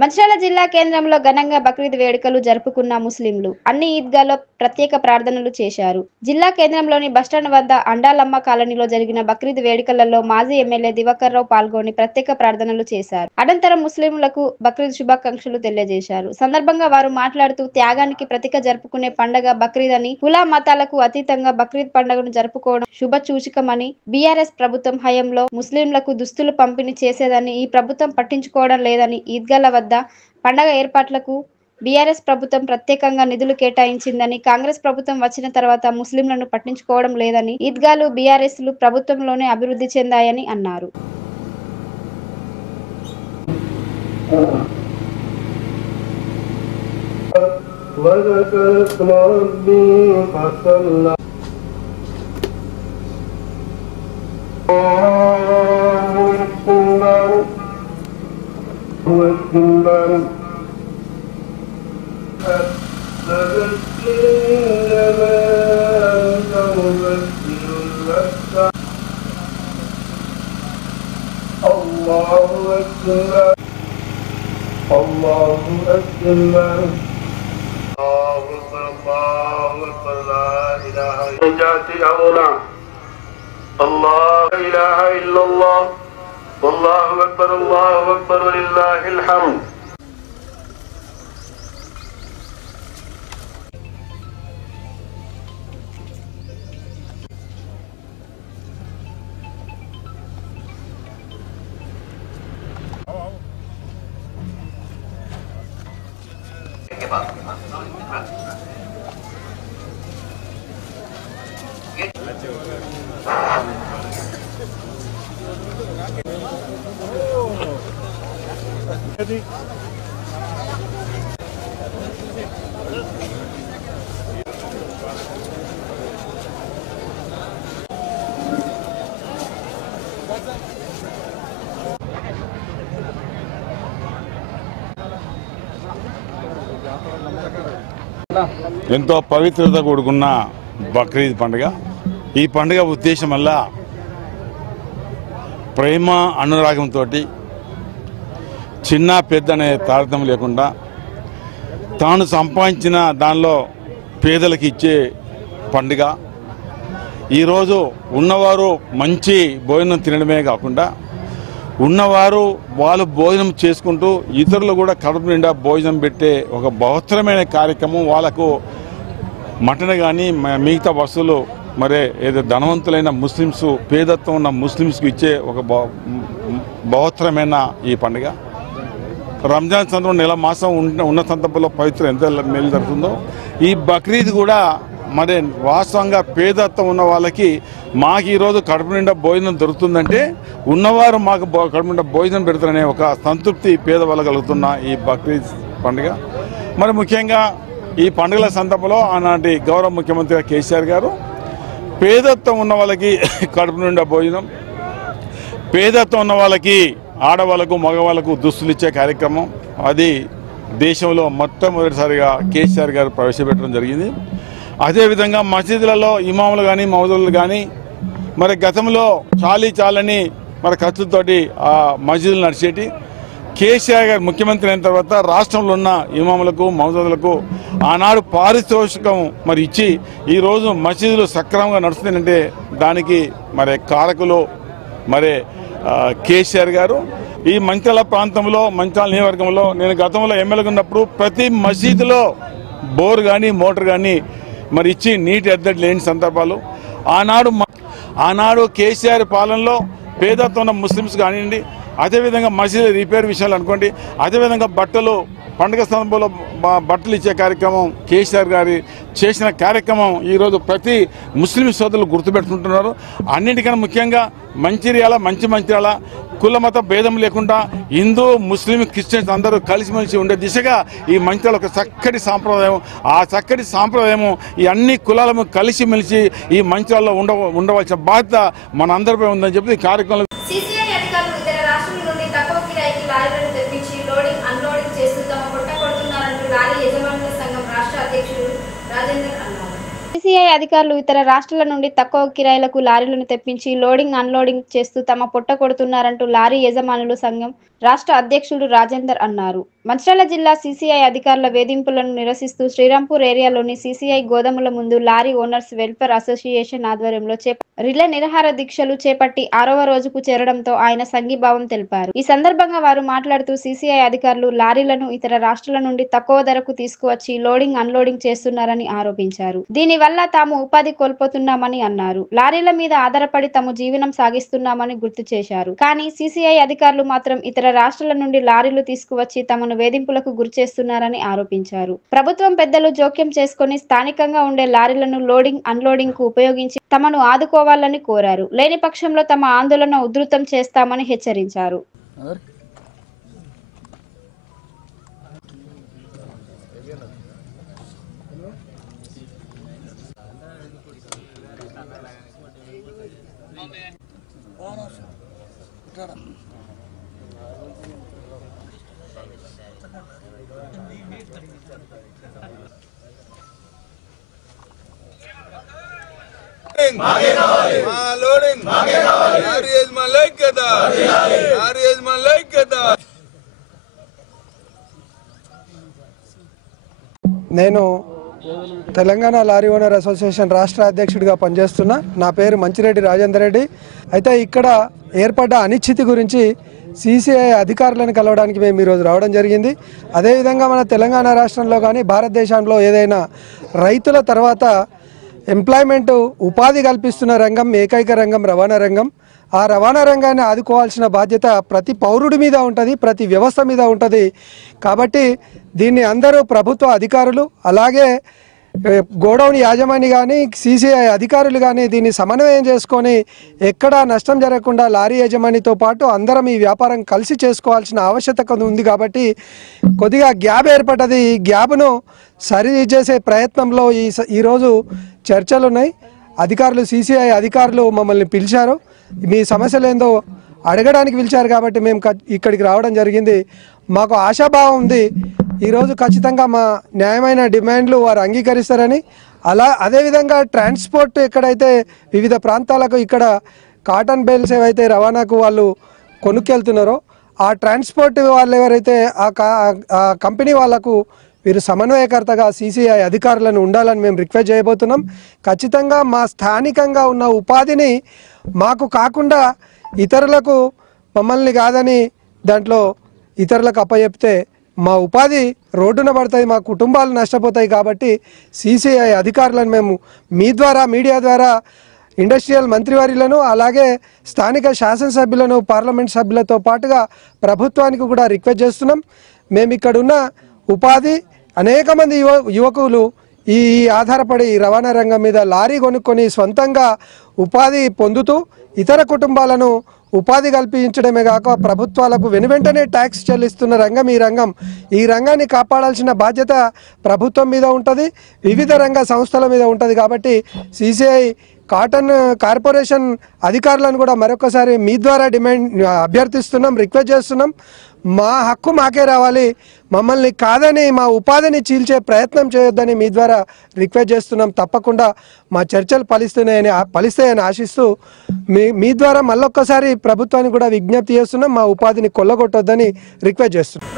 మంచిర్యాల జిల్లా కేంద్రంలో ఘనంగా బక్రీద్ వేడుకలు జరుపుకున్న ముస్లింలు అన్ని ఈద్గాల్లో ప్రత్యేక ప్రార్థనలు చేశారు. జిల్లా కేంద్రంలోని బస్టాండ్ వద్ద అండాలమ్మ కాలనీలో జరిగిన బక్రీద్ వేడుకలలో మాజీ ఎమ్మెల్యే దివాకర్ రావు పాల్గొని ప్రత్యేక ప్రార్థనలు చేశారు. అనంతరం ముస్లింలకు బక్రీద్ శుభాకాంక్షలు తెలియజేశారు. సందర్భంగా వారు మాట్లాడుతూ త్యాగానికి ప్రతీక జరుపుకునే పండుగ బక్రీద్ అని, కుల మతాలకు అతీతంగా బక్రీద్ పండుగను జరుపుకోవడం శుభసూచకమని, బీఆర్ఎస్ ప్రభుత్వం హయాంలో ముస్లింలకు దుస్తులు పంపిణీ చేసేదని ఈ ప్రభుత్వం పట్టించుకోవడం లేదని, ఈద్గాల వద్ద పండగ ఏర్పాట్లకు బీఆర్ఎస్ ప్రభుత్వం ప్రత్యేకంగా నిధులు కేటాయించిందని, కాంగ్రెస్ ప్రభుత్వం వచ్చిన తర్వాత ముస్లింలను పట్టించుకోవడం లేదని, ఈద్గాలు బీఆర్ఎస్లు ప్రభుత్వంలోనే అభివృద్ధి చెందాయని అన్నారు. ఎంతో పవిత్రత కూడుకున్న బక్రీద్ పండుగ. ఈ పండుగ ఉద్దేశం వల్ల ప్రేమ అనురాగంతో చిన్న పెద్ద అనే తారతమ్యం లేకుండా తాను సంపాదించిన దానిలో పేదలకు ఇచ్చే పండుగ. ఈరోజు ఉన్నవారు మంచి భోజనం తినడమే కాకుండా ఉన్నవారు వాళ్ళు భోజనం చేసుకుంటూ ఇతరులు కూడా కడుపు నిండా భోజనం పెట్టే ఒక బహుత్తరమైన కార్యక్రమం. వాళ్ళకు మటన్ కానీ మిగతా వస్తువులు మరే ఏదో ధనవంతులైన ముస్లిమ్స్, పేదత్వం ఉన్న ముస్లిమ్స్కి ఇచ్చే ఒక బహుత్తరమైన ఈ పండుగ. రంజాన్ సందర్భంలో నెల మాసం ఉన్న సందర్భంలో పవిత్రం ఎంత మేలు జరుగుతుందో ఈ బక్రీద్ కూడా మరి వాస్తవంగా పేదత్వం ఉన్న వాళ్ళకి మాకు ఈరోజు కడుపు నిండా భోజనం దొరుకుతుందంటే ఉన్నవారు మాకు కడుపు నిండా భోజనం పెడతారనే ఒక సంతృప్తి పేదవాళ్ళు కలుగుతున్న ఈ బక్రీద్ పండుగ. మరి ముఖ్యంగా ఈ పండుగల సందర్భంలో ఆనాటి గౌరవ ముఖ్యమంత్రి కేసీఆర్ గారు పేదత్వం ఉన్న వాళ్ళకి కడుపు నిండా భోజనం, పేదత్వం ఉన్న వాళ్ళకి ఆడవాళ్ళకు మగవాళ్ళకు దుస్తులు ఇచ్చే కార్యక్రమం అది దేశంలో మొట్టమొదటిసారిగా కేసీఆర్ గారు ప్రవేశపెట్టడం జరిగింది. అదేవిధంగా మసీదులలో ఇమాములు కానీ మౌజులు కానీ మరి గతంలో చాలని మరి ఖర్చులతోటి ఆ మసీదులు నడిచేటి. కేసీఆర్ గారు ముఖ్యమంత్రి అయిన తర్వాత రాష్ట్రంలో ఉన్న ఇమాములకు మౌజులకు ఆనాడు పారితోషికం మరి ఇచ్చి ఈరోజు మసీదులు సక్రమంగా నడుస్తుందంటే దానికి మరి కారకులు మరి కేసీఆర్ గారు. ఈ మంచిర్యాల ప్రాంతంలో మంచిర్యాల నియోజకవర్గంలో నేను గతంలో ఎమ్మెల్యేగా ఉన్నప్పుడు ప్రతి మసీదులో బోర్ కానీ మోటార్ కానీ మరి ఇచ్చి నీటి ఎద్దడి లేని సందర్భాలు. ఆనాడు కేసీఆర్ పాలనలో పేదత్వం ఉన్న ముస్లిమ్స్ కానివ్వండి, అదేవిధంగా మసీదు రిపేర్ విషయాలు అనుకోండి, అదేవిధంగా బట్టలు పండుగ సందర్భంలో బట్టలు ఇచ్చే కార్యక్రమం కేసీఆర్ గారి చేసిన కార్యక్రమం ఈరోజు ప్రతి ముస్లిం సోదరులు గుర్తుపెట్టుకుంటున్నారు. అన్నింటికన్నా ముఖ్యంగా మంచిర్యాల కుల మత భేదం లేకుండా హిందూ ముస్లిం క్రిస్టియన్స్ అందరూ కలిసిమెలిసి ఉండే దిశగా ఈ మంచిర్యాల ఒక చక్కటి సాంప్రదాయం. ఆ చక్కటి సాంప్రదాయము ఈ అన్ని కులాలను కలిసిమెలిసి ఈ మంచిర్యాలలో ఉండవలసిన బాధ్యత మన అందరిపై ఉందని చెప్పి ఈ కార్యక్రమంలో సిసిఐ అధికారులు ఇతర రాష్ట్రాల నుండి తక్కువ కిరాయిలకు లారీలను తెప్పించి లోడింగ్ అన్లోడింగ్ చేస్తూ తమ పొట్ట కొడుతున్నారంటూ లారీ యజమానులు సంఘం రాష్ట్ర అధ్యక్షుడు రాజేందర్ అన్నారు. మంచిర్యాల జిల్లా సీసీఐ అధికారుల వేధింపులను నిరసిస్తూ శ్రీరాంపూర్ ఏరియాలోని సీసీఐ గోదాముల ముందు లారీ ఓనర్స్ వెల్ఫేర్ అసోసియేషన్ ఆధ్వర్యంలో రిలే నిరాహార దీక్షలు చేపట్టి 6వ రోజుకు చేరడంతో ఆయన సంఘీభావం తెలిపారు. ఈ సందర్భంగా వారు మాట్లాడుతూ సీసీఐ అధికారులు లారీలను ఇతర రాష్ట్రాల నుండి తక్కువ ధరకు తీసుకువచ్చి లోడింగ్ అన్లోడింగ్ చేస్తున్నారని ఆరోపించారు. దీనివల్ల తాము ఉపాధి కోల్పోతున్నామని అన్నారు. లారీల మీద ఆధారపడి తాము జీవనం సాగిస్తున్నామని గుర్తు చేశారు. కానీ సీసీఐ అధికారులు మాత్రం ఇతర రాష్ట్రాల నుండి లారీలు తీసుకువచ్చి తమను వేధింపులకు గురిచేస్తున్నారని ఆరోపించారు. ప్రభుత్వం పెద్దలు జోక్యం చేసుకుని స్థానికంగా ఉండే లారీలను లోడింగ్ అన్లోడింగ్ కు ఉపయోగించి తమను ఆదుకోవాలని కోరారు. లేని పక్షంలో తమ ఆందోళన ఉధృతం చేస్తామని హెచ్చరించారు. నేను తెలంగాణ లారీ ఓనర్ అసోసియేషన్ రాష్ట్ర అధ్యక్షుడిగా పనిచేస్తున్నా. నా పేరు మంచిరెడ్డి రాజేందర్ రెడ్డి. అయితే ఇక్కడ ఏర్పడ్డ అనిశ్చితి గురించి సీసీఐ అధికారులను కలవడానికి మేము ఈరోజు రావడం జరిగింది. అదేవిధంగా మన తెలంగాణ రాష్ట్రంలో కానీ భారతదేశంలో ఏదైనా రైతుల తర్వాత ఎంప్లాయ్మెంట్ ఉపాధి కల్పిస్తున్న రంగం ఏకైక రంగం రవాణా రంగం. ఆ రవాణా రంగాన్ని ఆదుకోవాల్సిన బాధ్యత ప్రతి పౌరుడి మీద ఉంటుంది, ప్రతి వ్యవస్థ మీద ఉంటుంది. కాబట్టి దీన్ని అందరూ ప్రభుత్వ అధికారులు అలాగే గోడౌన్ యాజమాని కానీ సీసీఐ అధికారులు కానీ దీన్ని సమన్వయం చేసుకొని ఎక్కడా నష్టం జరగకుండా లారీ యజమానితో పాటు అందరం ఈ వ్యాపారం కలిసి చేసుకోవాల్సిన ఆవశ్యకత ఉంది. కాబట్టి కొద్దిగా గ్యాప్ ఏర్పడ్డది. ఈ గ్యాప్ను సరి చేసే ప్రయత్నంలో ఈరోజు చర్చలు ఉన్నాయి. అధికారులు సీసీఐ అధికారులు మమ్మల్ని పిలిచారు. మీ సమస్యలు ఏందో అడగడానికి పిలిచారు కాబట్టి మేము ఇక్కడికి రావడం జరిగింది. మాకు ఆశాభావం ఉంది ఈరోజు ఖచ్చితంగా మా న్యాయమైన డిమాండ్లు వారు అంగీకరిస్తారని. అదేవిధంగా ట్రాన్స్పోర్ట్ ఎక్కడైతే వివిధ ప్రాంతాలకు ఇక్కడ కాటన్ బేల్స్ ఏవైతే రవాణాకు వాళ్ళు కొనుక్కెళ్తున్నారో ఆ ట్రాన్స్పోర్ట్ వాళ్ళు ఎవరైతే ఆ కంపెనీ వాళ్లకు వీరు సమన్వయకర్తగా సీసీఐ అధికారులను ఉండాలని మేము రిక్వెస్ట్ చేయబోతున్నాం. ఖచ్చితంగా మా స్థానికంగా ఉన్న ఉపాధిని మాకు కాకుండా ఇతరులకు మమ్మల్ని కాదని దాంట్లో ఇతరులకు అప్పచెప్తే మా ఉపాధి రోడ్డున పడుతుంది, మా కుటుంబాలు నష్టపోతాయి. కాబట్టి సీసీఐ అధికారులను మేము మీ ద్వారా మీడియా ద్వారా ఇండస్ట్రియల్ మంత్రివర్యులను అలాగే స్థానిక శాసనసభ్యులను పార్లమెంట్ సభ్యులతో పాటుగా ప్రభుత్వానికి కూడా రిక్వెస్ట్ చేస్తున్నాం. మేము ఇక్కడున్న ఉపాధి అనేక మంది యువకులు ఈ ఆధారపడి రవాణా రంగం మీద లారీ కొనుక్కొని సొంతంగా ఉపాధి పొందుతూ ఇతర కుటుంబాలను ఉపాధి కల్పించడమే కాక ప్రభుత్వాలకు వెనువెంటనే ట్యాక్స్ చెల్లిస్తున్న రంగం ఈ రంగాన్ని కాపాడాల్సిన బాధ్యత ప్రభుత్వం మీద ఉంటుంది, వివిధ రంగ సంస్థల మీద ఉంటుంది. కాబట్టి సీసీఐ కాటన్ కార్పొరేషన్ అధికారులను కూడా మరొకసారి మీ ద్వారా అభ్యర్థిస్తున్నాం, రిక్వెస్ట్ చేస్తున్నాం. మా హక్కు మాకే రావాలి, మమ్మల్ని కాదని మా ఉపాధిని చీల్చే ప్రయత్నం చేయొద్దని మీ ద్వారా రిక్వెస్ట్ చేస్తున్నాం. తప్పకుండా మా చర్చలు ఫలిస్తాయని ఆశిస్తూ మీ ద్వారా మళ్ళొక్కసారి ప్రభుత్వానికి కూడా విజ్ఞప్తి చేస్తున్నాం. మా ఉపాధిని కొల్లగొట్టొద్దని రిక్వెస్ట్ చేస్తున్నాం.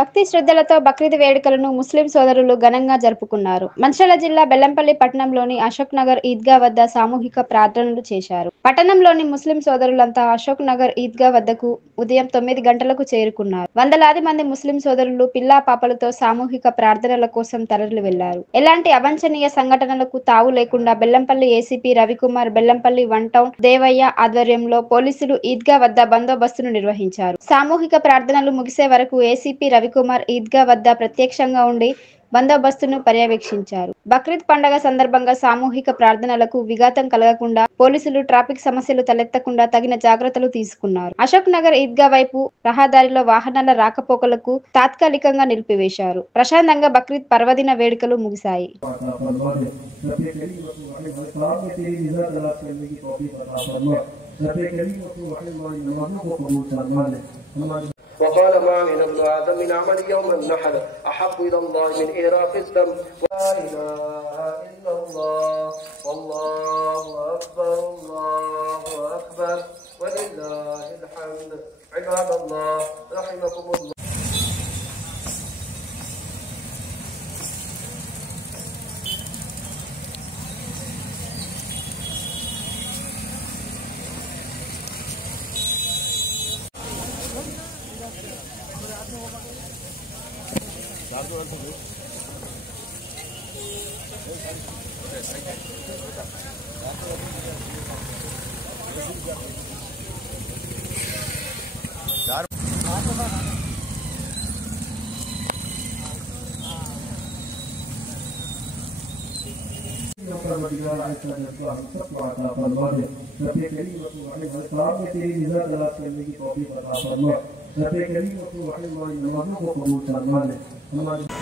భక్తి శ్రద్ధలతో బక్రీద్ వేడుకలను ముస్లిం సోదరులు ఘనంగా జరుపుకున్నారు. మంచిర్యాల జిల్లా బెల్లంపల్లి పట్టణంలోని అశోక్ నగర్ ఈద్గా వద్ద సామూహిక ప్రార్థనలు చేశారు. పట్టణంలోని ముస్లిం సోదరులంతా అశోక్ నగర్ ఈద్గా వద్దకు ఉదయం 9 గంటలకు చేరుకున్నారు. వందలాది మంది ముస్లిం సోదరులు పిల్లా పాపలతో సామూహిక ప్రార్థనల కోసం తరలి వెళ్లారు. ఎలాంటి అవాంఛనీయ సంఘటనలకు తావు లేకుండా బెల్లంపల్లి ఏసీపీ రవికుమార్, బెల్లంపల్లి 1 టౌన్ దేవయ్య ఆధ్వర్యంలో పోలీసులు ఈద్గా వద్ద బందోబస్తును నిర్వహించారు. సామూహిక ప్రార్థనలు ముగిసే వరకు ఏసీపీ రవికుమార్ ఈద్గా వద్ద ప్రత్యక్షంగా ఉండి బందోబస్తును పర్యవేక్షించారు. బక్రీద్ పండుగ సందర్భంగా సామూహిక ప్రార్థనలకు విఘాతం కలగకుండా పోలీసులు ట్రాఫిక్ సమస్యలు తలెత్తకుండా తగిన జాగ్రత్తలు తీసుకున్నారు. అశోక్ నగర్ ఈద్గా వైపు రహదారిలో వాహనాల రాకపోకలకు తాత్కాలికంగా నిలిపివేశారు. ప్రశాంతంగా బక్రీద్ పర్వదిన వేడుకలు ముగిశాయి. وقال ما من ابن آدم من عمل يوم النحر أحب إلى الله من إيراق الدم لا إله إلا الله الله والله أكبر الله أكبر ولله الحمد. عباد الله رحمكم الله.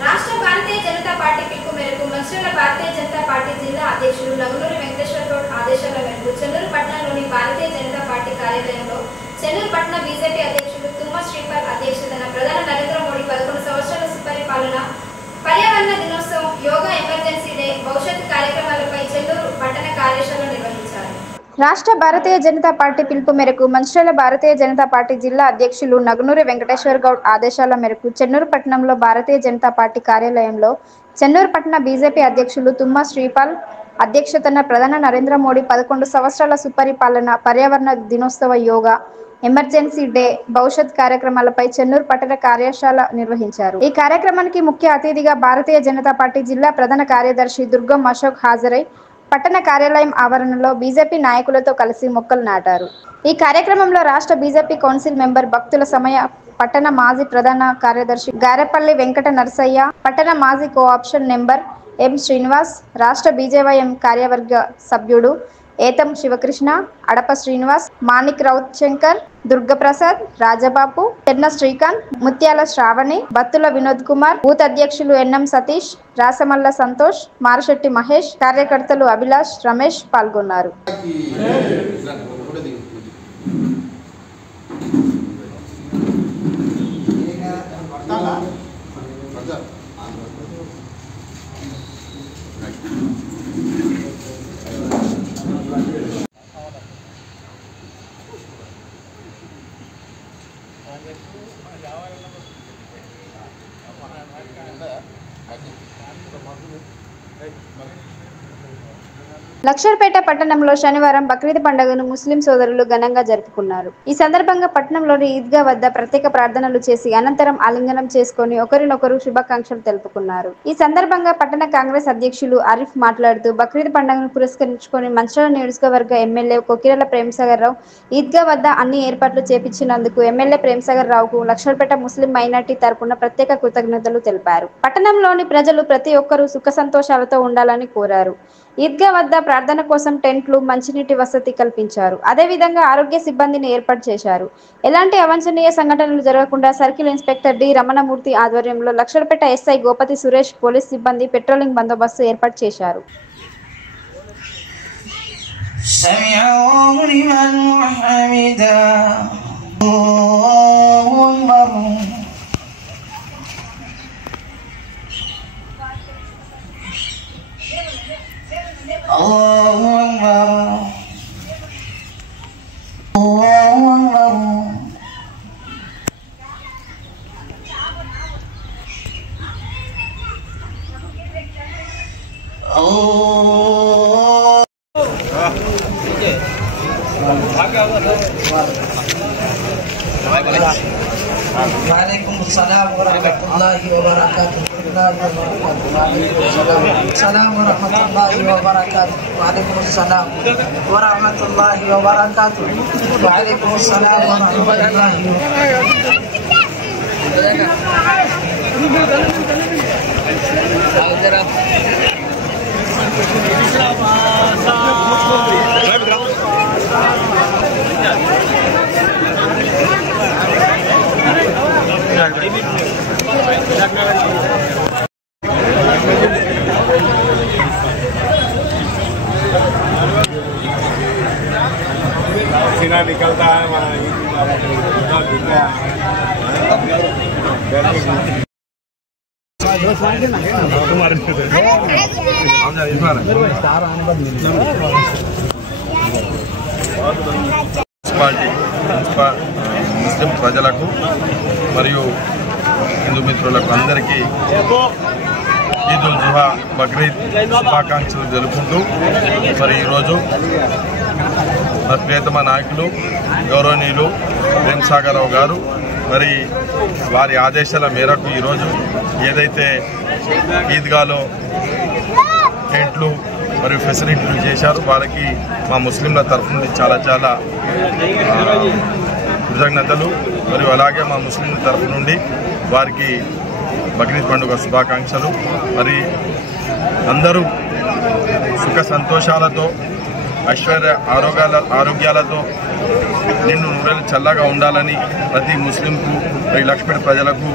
రాష్ట్ర భారతీయ జనతా పార్టీ పిలుపు మేరకు మంచిర్యాల భారతీయ జనతా పార్టీ జిల్లా అధ్యక్షులు నగునూరి వెంకటేశ్వర గౌడ్ ఆదేశాల మేరకు చెన్నూరు పట్టణంలోని భారతీయ జనతా పార్టీ కార్యాలయంలో చెన్నూరు పట్టణ బీజేపీ అధ్యక్షులు తుమ్మ శ్రీపాల్ అధ్యక్షతన ప్రధాని నరేంద్ర మోడీ 11 సంవత్సరాల సుపరిపాలన, పర్యావరణ దినోత్సవం, యోగా ఎమర్జెన్సీ డే, భవిష్యత్తు కార్యక్రమాలపై చెన్నూరు పట్టణ కార్యశాల నిర్వహించారు. రాష్ట్ర భారతీయ జనతా పార్టీ పిలుపు మేరకు మంచిర్యాల భారతీయ జనతా పార్టీ జిల్లా అధ్యక్షులు నగునూరి వెంకటేశ్వర గౌడ్ ఆదేశాల మేరకు చెన్నూరు పట్టణంలో భారతీయ జనతా పార్టీ కార్యాలయంలో చెన్నూరు పట్టణ బీజేపీ అధ్యక్షులు తుమ్మ శ్రీపాల్ అధ్యక్షతన ప్రధాని నరేంద్ర మోడీ 11 సంవత్సరాల సుపరిపాలన, పర్యావరణ దినోత్సవ, యోగా ఎమర్జెన్సీ డే, భవిష్యత్ కార్యక్రమాలపై చెన్నూరు పట్టణ కార్యశాల నిర్వహించారు. ఈ కార్యక్రమానికి ముఖ్య అతిథిగా భారతీయ జనతా పార్టీ జిల్లా ప్రధాన కార్యదర్శి దుర్గం అశోక్ హాజరై పట్టణ కార్యాలయం ఆవరణలో బీజేపీ నాయకులతో కలిసి మొక్కలు నాటారు. ఈ కార్యక్రమంలో రాష్ట్ర బీజేపీ కౌన్సిల్ మెంబర్ భక్తుల సమయ, పట్టణ మాజీ ప్రధాన కార్యదర్శి గారెపల్లి వెంకట నరసయ్య, పట్టణ మాజీ కోఆప్షన్ నెంబర్ ఎం శ్రీనివాస్, రాష్ట్ర బీజేవైఎం కార్యవర్గ సభ్యుడు ఏతం శివకృష్ణ, అడప శ్రీనివాస్, మాణిక్ రౌత్ శంకర్, దుర్గప్రసాద్, రాజబాబు, చెన్న శ్రీకాంత్, ముత్యాల శ్రావణి, బత్తుల వినోద్ కుమార్, బూత్ అధ్యక్షులు ఎన్ఎం సతీష్, రాసమల్ల సంతోష్, మారశెట్టి మహేష్, కార్యకర్తలు అభిలాష్, రమేష్ పాల్గొన్నారు. లక్షర్పేట పట్టణంలో శనివారం బక్రీద్ పండుగను ముస్లిం సోదరులు ఘనంగా జరుపుకున్నారు. ఈ సందర్భంగా పట్టణంలోని ఈద్గా వద్ద ప్రత్యేక ప్రార్థనలు చేసి అనంతరం ఆలింగనం చేసుకుని ఒకరినొకరు శుభాకాంక్షలు తెలుపుకున్నారు. ఈ సందర్భంగా పట్టణ కాంగ్రెస్ అధ్యక్షులు ఆరిఫ్ మాట్లాడుతూ బక్రీద్ పండుగను పురస్కరించుకొని మంచిర్యాల నియోజకవర్గ ఎమ్మెల్యే కొకిరాల ప్రేమసాగర్ రావు ఈద్గా వద్ద అన్ని ఏర్పాట్లు చేపించినందుకు ఎమ్మెల్యే ప్రేమసాగర్ రావుకు లక్షర్పేట ముస్లిం మైనార్టీ తరపున ప్రత్యేక కృతజ్ఞతలు తెలిపారు. పట్టణంలోని ప్రజలు ప్రతి ఒక్కరూ సుఖ సంతోషాలతో ఉండాలని కోరారు. ఈద్గా వద్ద ప్రార్థన కోసం టెంట్లు, మంచినీటి వసతి కల్పించారు. అదేవిధంగా ఆరోగ్య సిబ్బందిని ఏర్పాటు చేశారు. ఎలాంటి అవాంఛనీయ సంఘటనలు జరగకుండా సర్కిల్ ఇన్స్పెక్టర్ డి రమణమూర్తి ఆధ్వర్యంలో లక్షర్పేట ఎస్ఐ గోపతి సురేష్, పోలీస్ సిబ్బంది పెట్రోలింగ్ బందోబస్తు ఏర్పాటు చేశారు. Waalaikumsalam warahmatullahi wabarakatuh. Waalaikumsalam warahmatullahi wabarakatuh. Waalaikumsalam warahmatullahi wabarakatuh. Waalaikumsalam warahmatullahi सीना निकलता है ముస్లిం ప్రజలకు మరియు హిందూ మిత్రులకు అందరికీ ఈదుల్ జుహా బక్రీద్ శుభాకాంక్షలు తెలుపుకుంటూ మరి ఈరోజు మా ప్రియతమ నాయకులు గౌరవనీయులు ప్రేమ్సాగరరావు గారు మరి వారి ఆదేశాల మేరకు ఈరోజు ఏదైతే ఈద్గాలో టెంట్లు మరియు ఫెసిలిటీలు చేశారు వారికి మా ముస్లింల తరఫు నుండి చాలా చాలా కృతజ్ఞతలు మరియు అలాగే మా ముస్లింల తరఫు నుండి వారికి బక్రీద్ పండుగ శుభాకాంక్షలు. మరి అందరూ సుఖ సంతోషాలతో ఐశ్వర్య ఆరోగ్యాలతో నిన్ను నూరేళ్ళు చల్లగా ఉండాలని ప్రతి ముస్లింకు మరి లక్ష్మీ ప్రజలకు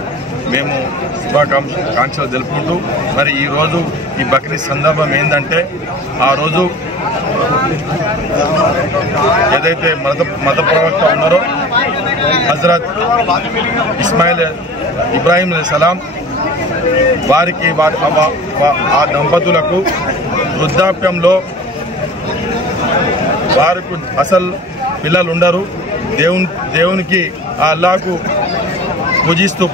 మేము శుభాకాంక్షలు తెలుపుకుంటూ మరి ఈరోజు ఈ బక్రీద్ సందర్భం ఏంటంటే ఆ రోజు ఏదైతే మత ప్రవక్త ఉన్నారో హజరత్ ఇబ్రాహీం అలైహిస్సలాం వారికి ఆ దంపతులకు వృద్ధాప్యంలో వారికి అసలు పిల్లలు ఉండరు. దేవునికి ఆ అల్లాహకు పూజిస్తూ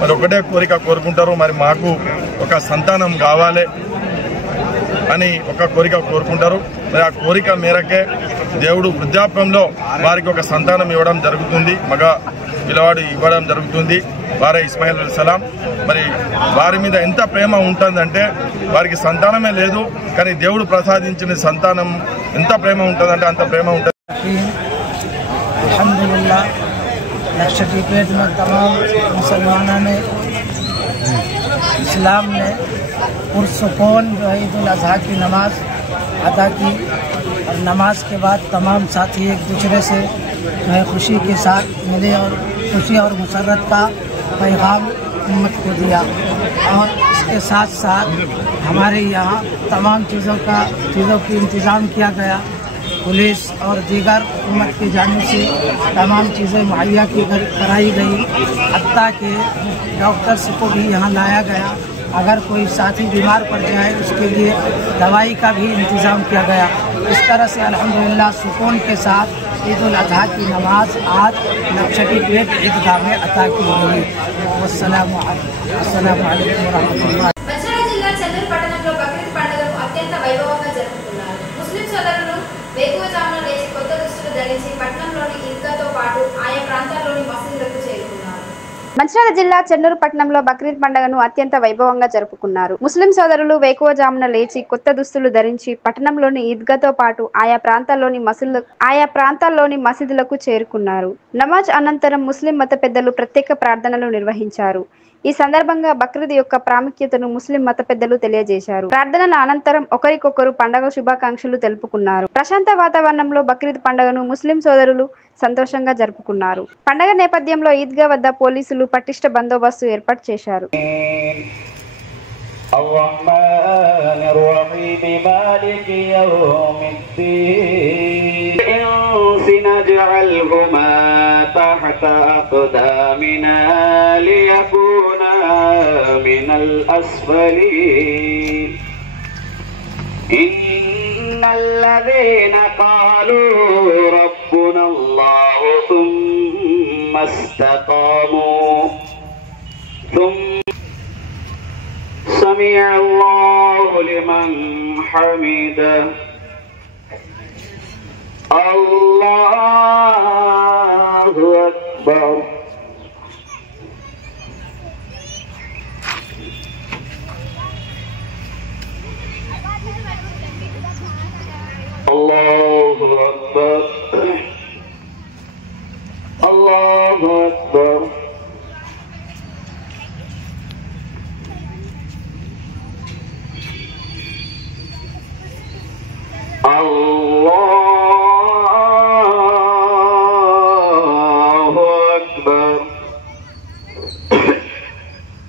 మరి ఒకటే కోరిక కోరుకుంటారు, మరి మాకు ఒక సంతానం కావాలి అని ఒక కోరిక కోరుకుంటారు. మరి ఆ కోరిక మేరకే దేవుడు వృద్ధాప్యంలో వారికి ఒక సంతానం ఇవ్వడం జరుగుతుంది, మగ పిల్లవాడు ఇవ్వడం జరుగుతుంది. వారే ఇస్మాయిల్ అలైహిస్సలాం. మరి వారి మీద ఎంత ప్రేమ ఉంటుందంటే వారికి సంతానమే లేదు, కానీ దేవుడు ప్రసాదించిన సంతానం ఎంత ప్రేమ ఉంటుందంటే అంత ప్రేమ ఉంటుంది. अल्हम्दुलिल्लाह लक्षद्वीप में तमाम मुसलमानों ने इस्लाम ने पुरसुकून जो है ईद उल अज़हा की नमाज अदा की और नमाज के बाद तमाम साथी एक दूसरे से जो है खुशी के साथ मिले और खुशी और मुसर्रत का पैगाम उम्मत को दिया। और इसके साथ साथ हमारे यहाँ तमाम चीज़ों की इंतज़ाम किया गया। पुलिस और दीगर उम्मत की जानिब से तमाम चीज़ें मुहैया कराई गई, हत्ता के डॉक्टर्स को भी यहाँ लाया गया। अगर कोई साथी बीमार पड़ जाए उसके लिए दवाई का भी इंतज़ाम किया गया। इस तरह से अल्हम्दुलिल्लाह सुकून के साथ ईद उल अज़हा की नमाज आज लक्षद्वीप ईदगाह में अता की गई। अस्सलामु अलैकुम वरहमतुल्लाह। మంచిర్యాల జిల్లా చెన్నూరు పట్టణంలో బక్రీద్ పండుగను అత్యంత వైభవంగా జరుపుకున్నారు. ముస్లిం సోదరులు వేకువజామున లేచి కొత్త దుస్తులు ధరించి పట్టణంలోని ఈద్గాతో పాటు ఆయా ప్రాంతాల్లోని మసీదులకు చేరుకున్నారు. మంచిర్యాల జిల్లా చెన్నూరు పట్టణంలో బక్రీద్ పండుగను అత్యంత వైభవంగా జరుపుకున్నారు. ముస్లిం సోదరులు వేకువజామున లేచి కొత్త దుస్తులు ధరించి పట్టణంలోని ఈద్గాతో పాటు ఆయా ప్రాంతాల్లోని మసీదులకు చేరుకున్నారు. నమాజ్ అనంతరం ముస్లిం మత పెద్దలు ప్రత్యేక ప్రార్థనలు నిర్వహించారు. ఈ సందర్భంగా బక్రీద్ యొక్క ప్రాముఖ్యతను ముస్లిం మత పెద్దలు తెలియజేశారు. ప్రార్థనల అనంతరం ఒకరికొకరు పండుగ శుభాకాంక్షలు తెలుపుకున్నారు. ప్రశాంత వాతావరణంలో బక్రీద్ పండుగను ముస్లిం సోదరులు సంతోషంగా జరుపుకున్నారు. పండుగ నేపథ్యంలో ఈద్గా వద్ద పోలీసులు పటిష్ట బందోబస్తు ఏర్పాటు చేశారు. الرحمن الرحيم مالك يوم الدين نجعلهما تحت أقدامنا ليكونا من الأسفلين إن الذين قالوا ربنا الله ثم استقاموا سمع الله لمن حمده الله أكبر الله أكبر الله أكبر الله أكبر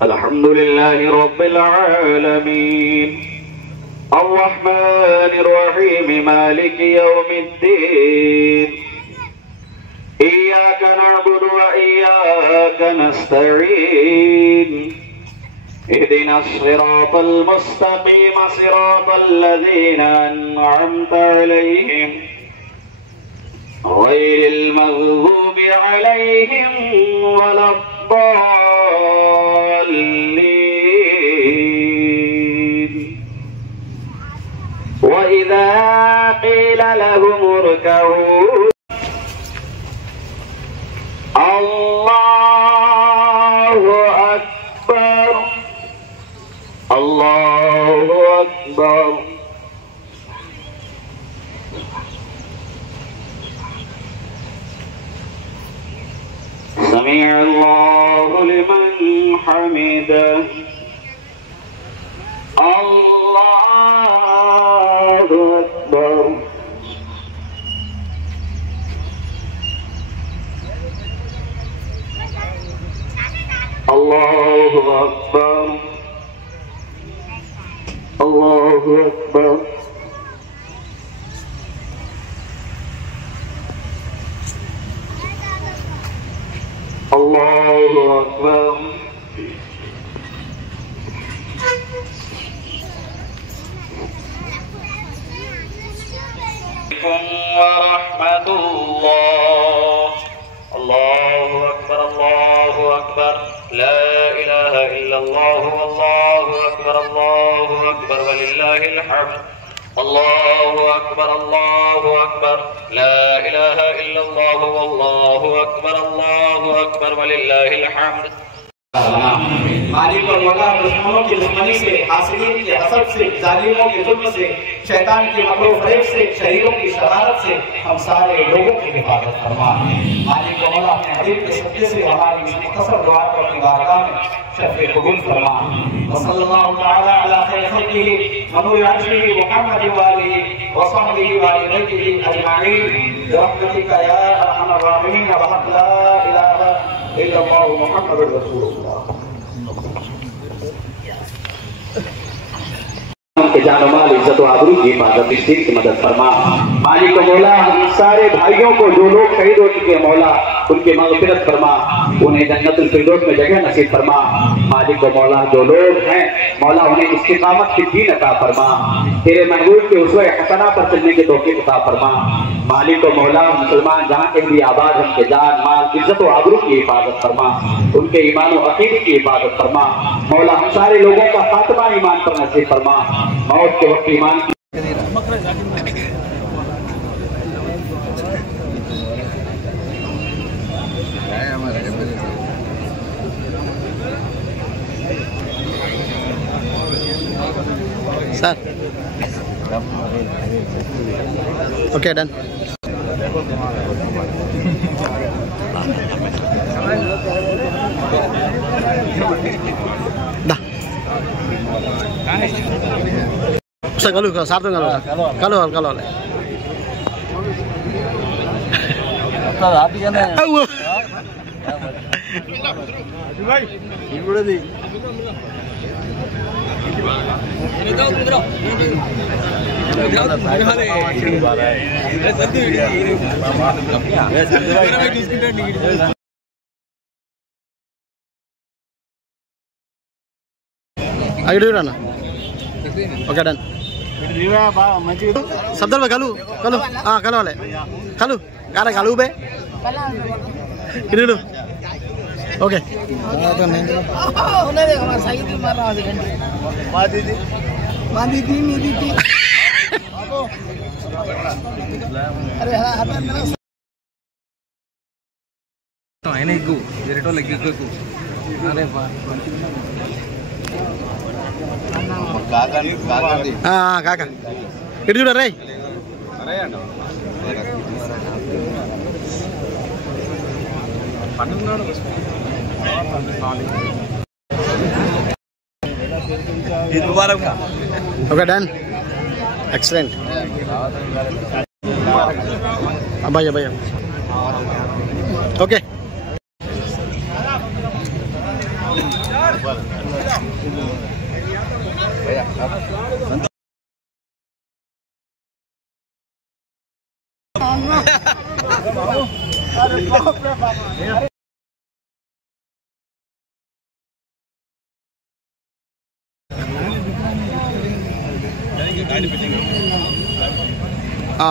الحمد لله رب العالمين الرحمن الرحيم مالك يوم الدين إياك نعبد وإياك نستعين اهدنا الصراط المستقيم صراط الذين أنعمت عليهم غير المغضوب عليهم ولا الضالين. وإذا قيل لهم اركعوا الله أكبر الله أكبر. سمع الله لمن حمده. الله أكبر. الله أكبر. الله أكبر. الله أكبر. ورحمة الله. الله أكبر. الله أكبر. لا إله إلا الله والله أكبر. الله أكبر ولله الحمد. الله أكبر. الله أكبر. لا إله إلا الله والله أكبر. الله أكبر ولله الحمد. मालिक और मौला दुश्मनों की दुश्मनी से, हासिदीन के हसद से, जालिमों के जुल्म से, शैतान की मकरो फरेब से, शरीरों की शरारत से हम सारे लोगों की हिफाजत फरमा। मालिक और मौला अपने हबीब के सत्य से हमारी इस मुख्तसर दुआ को अपनी बारगाह में शफ़े कबूल फरमा। वसल्लल्लाहु तआला अला खैर खल्क़िही व नूरि अर्शिही मुहम्मद व आलिही व सहबिही व अज़वाजिही अजमईन बिरहमतिका या अरहमर राहिमीन व ला इलाहा इल्लल्लाहु मुहम्मदुर रसूलुल्लाह। के जानो माल इज्जत और आबरू की हिफाजत इस दिन की मदद फरमा। मालिक मौला हम सारे भाइयों को जो लोग शहीद हो चुके मौला उनके मग़फ़िरत फरमा, उन्हें जन्नतुल फिरदौस में जगह नसीब फरमा। मालिक मौला जो लोग हैं मौला उन्हें इस्तिक़ामत की दीन अता फरमा, तेरे महबूब के उसवे हसना पर चलने के तौफ़ीक़ अता फरमा। मालिक मौला मुसलमान जहाँ के भी आबाद उनके जान माल इज्जत और आबरू की हिफाजत फरमा, उनके ईमान और अक़ीदे की हिफाजत फरमा। मौला हम सारे लोगों का खात्मा ईमान पर नसीब फरमा, मौत के वक्त ईमान सर ओके डन। दा usah kalau satu kalau hati kan ya ayo dulu Rana. Oke dan Sabdal ba kalu kalu wale kalu kara kalu be ini dulu oke ini gue jadi itu lagi gue kakak itu udah Ray oke dan excellent abaya oke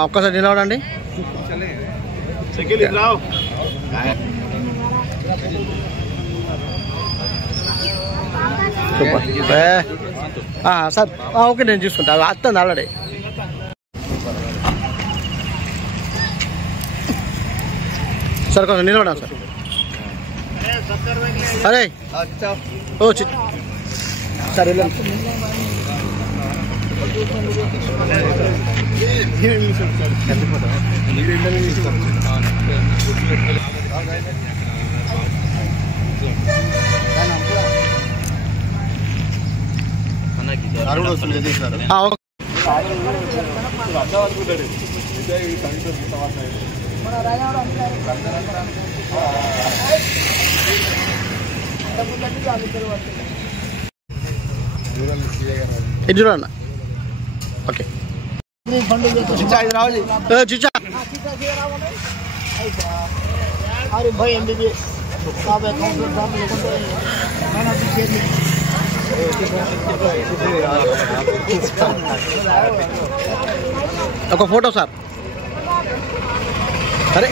ఒక్కసారి నిలవడండి. Sir okay నేను చూసుకుంటా వస్తుంది already. Sir కొంచెం నిలవడా sir. అరే ఓ sir ఇది చూడన్న. Okay చిచ్చా ఒక photo sir. అరే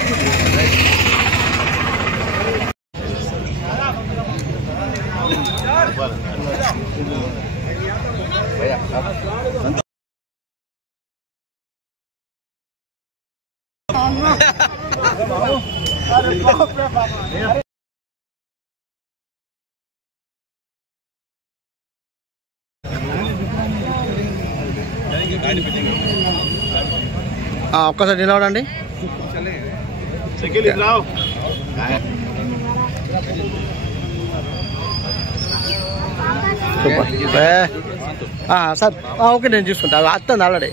ఒక్కసారి నిలవడండి. సార్ ఓకే నేను చూసుకుంటా వస్తుంది ఆల్రెడీ.